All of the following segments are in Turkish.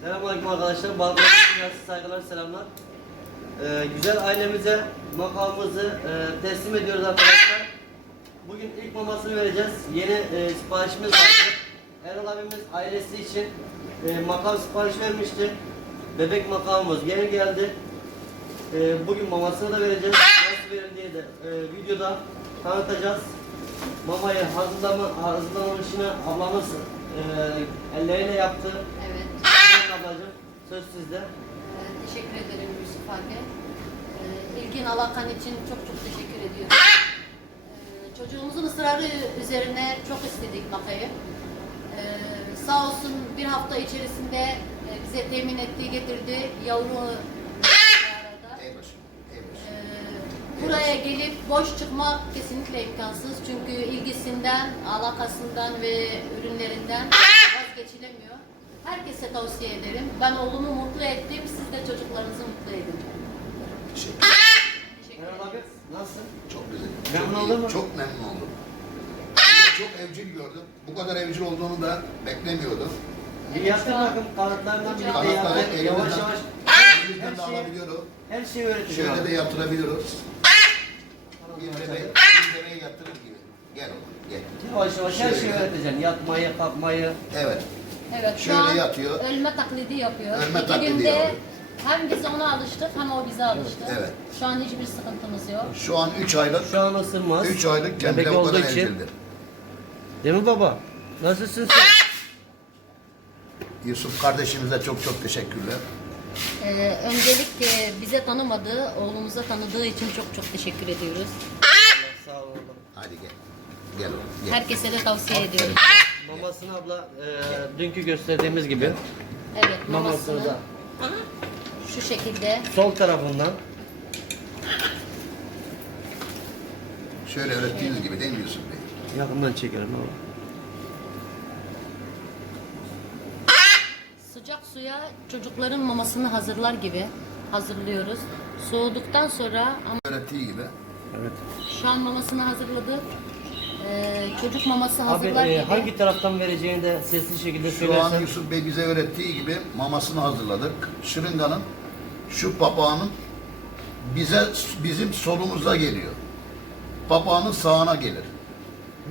Selamünaleyküm arkadaşlar. Balkon Dünyası saygılar, selamlar. Ee, güzel ailemize makamımızı e, teslim ediyoruz arkadaşlar. Bugün ilk mamasını vereceğiz. Yeni e, siparişimiz vardı. Erol abimiz ailesi için e, makam sipariş vermişti. Bebek makamımız yeni geldi. E, bugün mamasını da vereceğiz. Nasıl verildiği de e, videoda tanıtacağız. Mamayı hazırlama, hazırlama işini ablamız e, elleriyle yaptı. Evet. Ablacığım, söz sizde. Ee, teşekkür ederim Yusuf abi. Ee, ilgin alakan için çok çok teşekkür ediyorum. Ee, çocuğumuzun ısrarı üzerine çok istedik makayı. Ee, sağ olsun bir hafta içerisinde e, bize temin etti, getirdi. Yavru. Ee, buraya gelip boş çıkmak kesinlikle imkansız. Çünkü ilgisinden, alakasından ve ürünlerinden vazgeçilemiyor. Herkese tavsiye ederim. Ben oğlumu mutlu ettim, siz de çocuklarınızı mutlu edin. Teşekkür Teşekkür Merhaba abi, nasılsın? Çok güzel. Memnun çok oldun mu? Çok memnun oldum. Çok evcil gördüm. Bu kadar evcil olduğunu ben beklemiyordum. Bir bakın kanatlarından birlikte Kanatları yatır. Yavaş elimizden, yavaş elimizden de her şeyi- alabiliyoruz. her şeyi öğretiyor. Şöyle abi. de yatırabiliyoruz. Bir yavaş. bir yatırır gibi. Gel oğlum, gel. Yavaş yavaş her şeyi Şöyle. öğreteceksin. Yatmayı, kalkmayı. Evet. Evet, şu Şöyle an yatıyor. ölme taklidi yapıyor. Ölme İki taklidi günde yapıyor. hem biz ona alıştık hem o bize alıştı. Evet. Şu an hiçbir sıkıntımız yok. Şu an 3 aylık. Şu an ısırmaz. 3 aylık kendine Bebek bu olduğu kadar için. Değil mi baba? Nasılsın sen? Yusuf kardeşimize çok çok teşekkürler. Ee, öncelikle bize tanımadığı, oğlumuza tanıdığı için çok çok teşekkür ediyoruz. Sağ ol oğlum. Hadi gel. Gel oğlum, gel. Herkese de tavsiye ediyoruz. Mamasını abla e, dünkü gösterdiğimiz gibi Evet, mamasını mamasını da şu şekilde sol tarafından Şöyle öğrettiğiniz gibi değil mi Yusuf Bey? yakından çekelim baba. sıcak suya çocukların mamasını hazırlar gibi hazırlıyoruz. Soğuduktan sonra ama Öğrettiği gibi. Evet. şu an mamasını hazırladık. Ee, çocuk maması Abi e, hangi taraftan vereceğini de sesli şekilde Şu an söylersen. Yusuf Bey bize öğrettiği gibi mamasını hazırladık. Şırınganın şu papağanın bize bizim solumuza geliyor. Papağanın sağına gelir.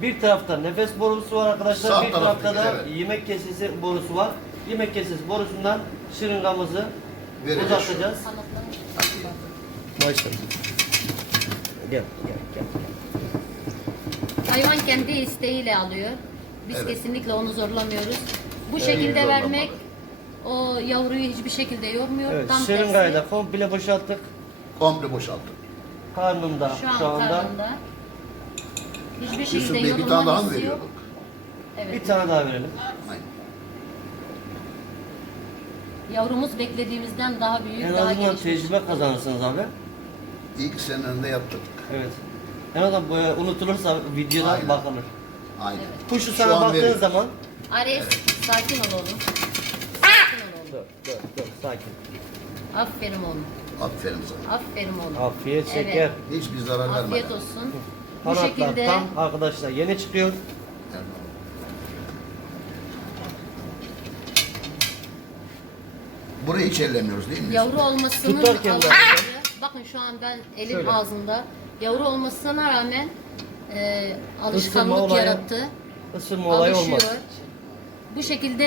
Bir tarafta nefes borusu var arkadaşlar. Sağ bir tarafta da taraftaki, evet. yemek kesesi borusu var. Yemek kesesi borusundan şırıngamızı Vereceğiz uzatacağız. Kanatlarını Başla. Gel, gel, gel. Hayvan kendi isteğiyle alıyor. Biz Evet. kesinlikle onu zorlamıyoruz. Bu Evet, şekilde zorlamadık. vermek o yavruyu hiçbir şekilde yormuyor. Evet, Tam şırıngayı tersi. da komple boşalttık. Komple boşalttık. Karnında Şu an şu anda. karnında. Hiçbir Yusuf şekilde Bey bir tane daha mı yok. veriyorduk? Evet. Bir tane daha verelim. Aynen. Yavrumuz beklediğimizden daha büyük, En daha azından gelişmiş. tecrübe kazanırsınız abi. İlk senelerinde yaptık. Evet. En azından böyle unutulursa videodan Aynen. bakılır. Aynen. Evet. Kuşu Şu sana an baktığın zaman Ares, sakin ol oğlum. Sakin ol oğlum. dur, dur, dur, sakin. Aferin oğlum. Aferin sana. Aferin oğlum. Afiyet Evet. şeker. Hiçbir zarar vermeden. Afiyet olsun. Bu Kanatlar şekilde tam arkadaşlar yeni çıkıyor. Evet. Burayı hiç ellemiyoruz değil mi? yavru olmasının Tutarken de- avantajı. Bakın şu an ben elim Şöyle. ağzında. Yavru olmasına rağmen e, alışkanlık olayı- yarattı. Isırma olayı Alışıyor. olmaz. Bu şekilde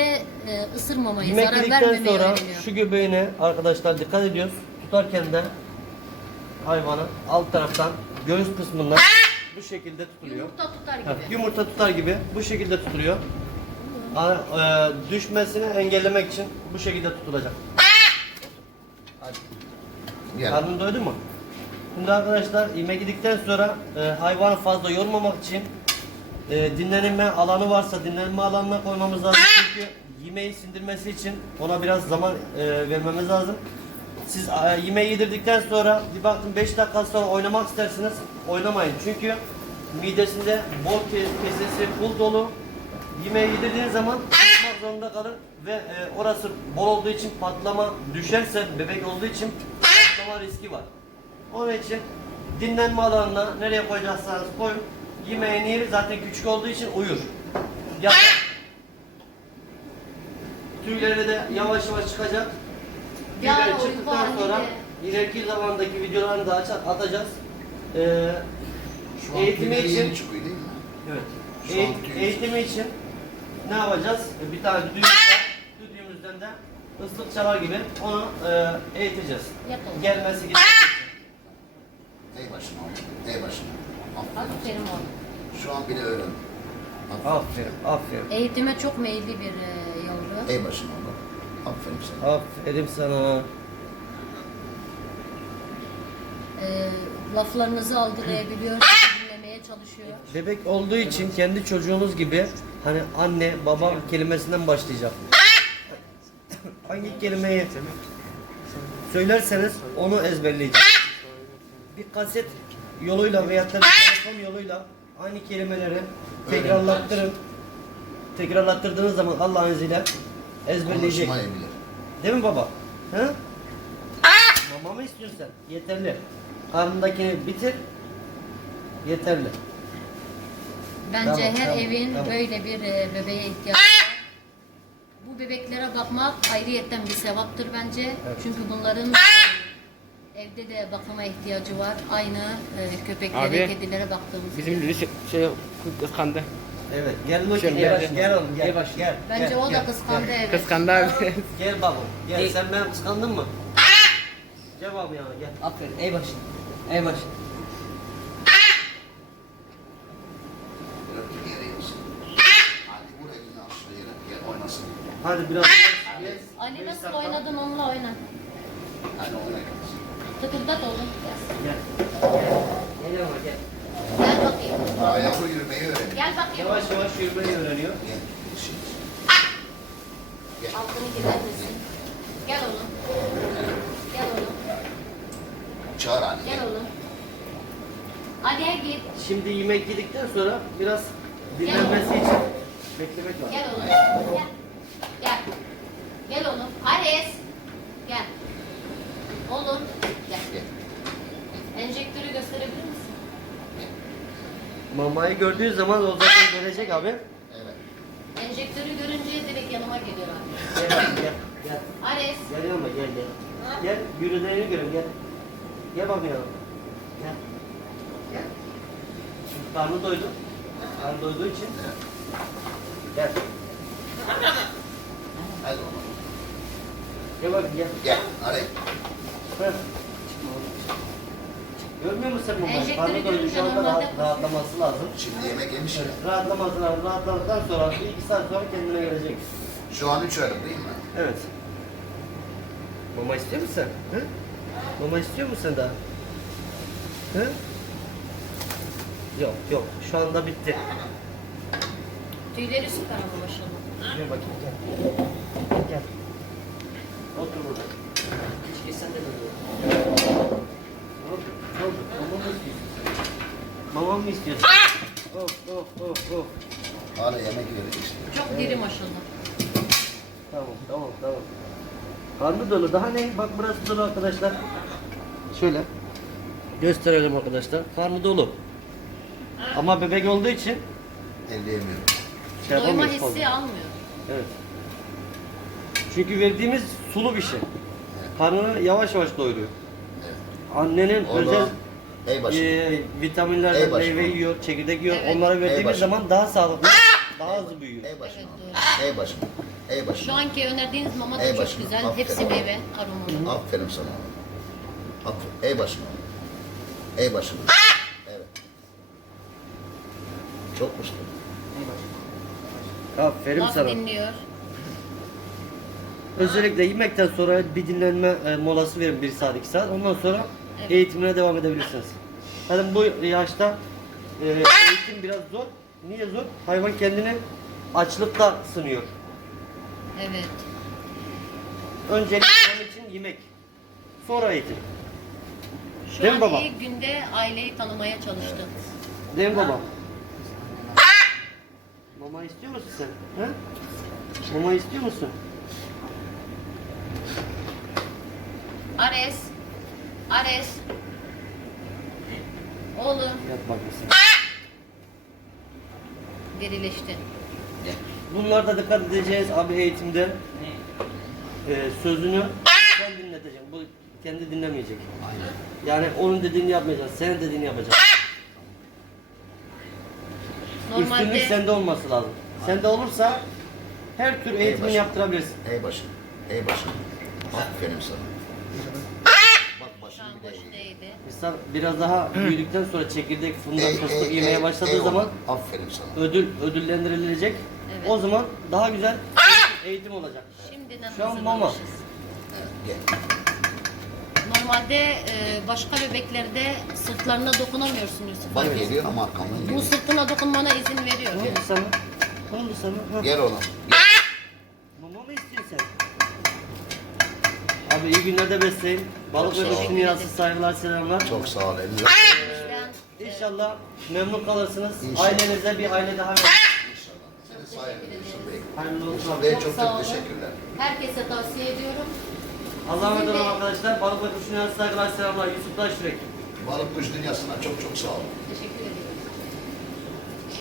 e, ısırmamayı, Yemek zarar vermemeyi sonra öğreniyor. şu göbeğine arkadaşlar dikkat ediyoruz. Tutarken de hayvanı alt taraftan göğüs kısmından bu şekilde tutuluyor. Yumurta tutar gibi. Yumurta tutar gibi bu şekilde tutuluyor. A- e, düşmesini engellemek için bu şekilde tutulacak. Hadi. Gel. Karnın doydu mu? Şimdi arkadaşlar yemek yedikten sonra e, hayvanı fazla yormamak için e, dinlenme alanı varsa dinlenme alanına koymamız lazım. Çünkü yemeği sindirmesi için ona biraz zaman e, vermemiz lazım. Siz e, yemeği yedirdikten sonra bir baktın 5 dakika sonra oynamak istersiniz. Oynamayın. Çünkü midesinde bol ke- kesesi pul dolu. Yemeği yedirdiğiniz zaman tutmak zorunda kalır ve e, orası bol olduğu için patlama düşerse bebek olduğu için patlama riski var. Onun için dinlenme alanına nereye koyacaksanız koyun. Yemeğini yer zaten küçük olduğu için uyur. Yatar. tüyleri de yavaş yavaş çıkacak. Ya, Tüyleri çıktıktan sonra ileriki zamandaki videolarını da aç- atacağız. Ee, Şu an eğitimi tüyleri için yeni çıkıyor değil mi? Evet. Şu Eğit- eğitimi için ne yapacağız? E, Bir tane düdüğümüz var. Düdüğümüzden de ıslık çalar gibi onu e, eğiteceğiz. Yat oğlum. Gelmesi gitmesi Ey başına oğlum. Ey başına. Aferin. Aferin oğlum. Şu an bile öğrendim. Aferin, aferin. Eğitime çok meyilli bir e, yavru. Ey başına oğlum. Aferin sana. Aferin sana. E, laflarınızı algılayabiliyor, dinlemeye çalışıyor. Bebek olduğu için kendi çocuğunuz gibi hani anne, baba kelimesinden başlayacak. Hangi kelimeyi söylerseniz onu ezberleyecek. Bir kaset yoluyla veya telefon yoluyla aynı kelimeleri tekrarlattırın. Tekrarlattırdığınız zaman Allah'ın izniyle ezberleyecek. Konuşmayabilir. Değil mi baba? He? Mama mı istiyorsun sen? Yeterli. Karnındakini bitir. Yeterli. Bence Tamam, her tamam, evin tamam. böyle bir e, bebeğe ihtiyacı bebeklere bakmak ayrıyetten bir sevaptır bence. Evet. Çünkü bunların evde de bakıma ihtiyacı var. Aynı e, köpeklere, Abi, kedilere baktığımız Bizim gibi. lise şey kıskandı. Evet. Gel bakayım. Gel, gel. gel oğlum gel. Gel. Gel. Bence gel, o da gel, kıskandı Gel, evet. Kıskandı abi. gel babam. Gel. Sen benim kıskandın mı? Gel babam yana gel. Aferin. Ey başın. Ey başın. Hadi biraz. Gel. Ali Beş nasıl dakika. oynadın onunla oyna. Hadi oyna gelsin. Tıkırdat oğlum. Gel. Gel yanıma gel. Gel bakayım. Yavru yürümeyi öğreniyor. Gel bakayım. Yavaş yavaş yürümeyi öğreniyor. Gel. Şimdi. Altını gider misin? Gel oğlum. Gel oğlum. Çağır anne. Gel oğlum. Hadi gel git. Şimdi yemek yedikten sonra biraz dinlenmesi için beklemek lazım. Gel oğlum. Gel. Gel. Gel oğlum. Ares. Gel. Oğlum. Gel. Gel. Enjektörü gösterebilir misin? Mamayı gördüğü zaman o zaten gelecek abi. Evet. Enjektörü görünce direkt yanıma geliyor abi. Gel gel gel. Ares. Gel yanıma gel gel. Gel yürüdüğünü görün gel. Gel bak yanıma. Gel. Gel. Şimdi karnı doydu. Karnı doyduğu için. Gel. Hadi oğlum. Gel bak gel. Gel. Hadi. Heh. Görmüyor musun sen? Enjektörü Karnı doydu şu anda rahat, rahatlaması lazım. Şimdi yemek yemiş ya. Evet, rahatlaması lazım. Rahatladıktan sonra bir iki saat sonra kendine gelecek. Şu an üç aylık değil mi? Evet. Mama istiyor musun sen? Hı? Mama istiyor musun sen daha? Hı? Yok yok şu anda bitti. Tüyleri süper ama maşallah. Gel bakayım gel. Gel. Otur burada. Keşke sen de böyle. Ne oldu? Ne oldu? Mama mı istiyorsun sen? Mama mı istiyorsun? Of of of of. Hala yemek yedik işte. Çok diri maşallah. Tamam tamam tamam. Karnı dolu. Daha ne? Bak burası dolu arkadaşlar. Şöyle. Gösterelim arkadaşlar. Karnı dolu. Ama bebek olduğu için Elleyemiyorum. şey Doyma hissi fazla. almıyor. Evet. Çünkü verdiğimiz sulu bir şey. Karnını yavaş yavaş doyuruyor. Evet. Annenin O özel ey e, vitaminlerden Ey meyve yiyor, çekirdek yiyor. Evet. Onları Ey verdiğimiz zaman daha sağlıklı, daha hızlı büyüyor. Ey. Evet, Ey başına. Ey Şu başına. anki önerdiğiniz mama da Ey çok başına, güzel. aferin. Hepsi meyve aromalı. Aferin sana. Aferin. Ey başına. Ey başına. Evet. Çok mutlu. Aferin Laf sana. dinliyor. Özellikle yemekten sonra bir dinlenme e, molası verin 1 saat 2 saat. Ondan sonra Evet. eğitimine devam edebilirsiniz. Zaten bu yaşta e, eğitim biraz zor. Niye zor? Hayvan kendini açlıkta sınıyor. Evet. Öncelikle onun için yemek. Sonra eğitim. Şu Değil mi an baba? ilk günde aileyi tanımaya çalıştı. Değil mi baba? Mama istiyor musun sen? He? Mama istiyor musun? Ares. Ares. Oğlum. Yat bakayım sen. Derileşti. Gel. Bunlarda dikkat edeceğiz abi eğitimde. e, sözünü sen dinleteceksin. Bu kendi dinlemeyecek. Yani onun dediğini yapmayacaksın. Senin dediğini yapacaksın. Üstünlük Normalde sende olması lazım. Sende olursa her tür eğitimini başım. yaptırabilirsin. Ey başım. Ey başım. Aferin sana. Bir değildi. İnsan biraz daha büyüdükten sonra çekirdek, fındık, fıstık ey, yemeye ey, başladığı zaman Aferin sana. ödül ödüllendirilecek. Evet. O zaman daha güzel eğitim, olacak. Şimdiden Şu an mama. Gel. Normalde e, başka bebeklerde sırtlarına dokunamıyorsun Yusuf Bak geliyor ama arkamdan Bu geliyor. sırtına dokunmana izin veriyor. Ne oldu sana? Ne oldu sana? Gel oğlum. Mama mı istiyorsun sen? Abi iyi günlerde besleyin. Balık ve sağ kuş ol. dünyası saygılar selamlar. Çok sağ ol. Elinize İnşallah memnun kalırsınız. İnşallah. Ailenize bir aile daha verin. Hayırlı olsun. Bey Çok çok sağ çok olun. teşekkürler. herkese tavsiye ediyorum. Allah'a emanet olun arkadaşlar. Balık ve kuş dünyası saygılar selamlar. Yusuf Taşürek. Balık kuş dünyasına çok çok sağ ol. Teşekkür ederim.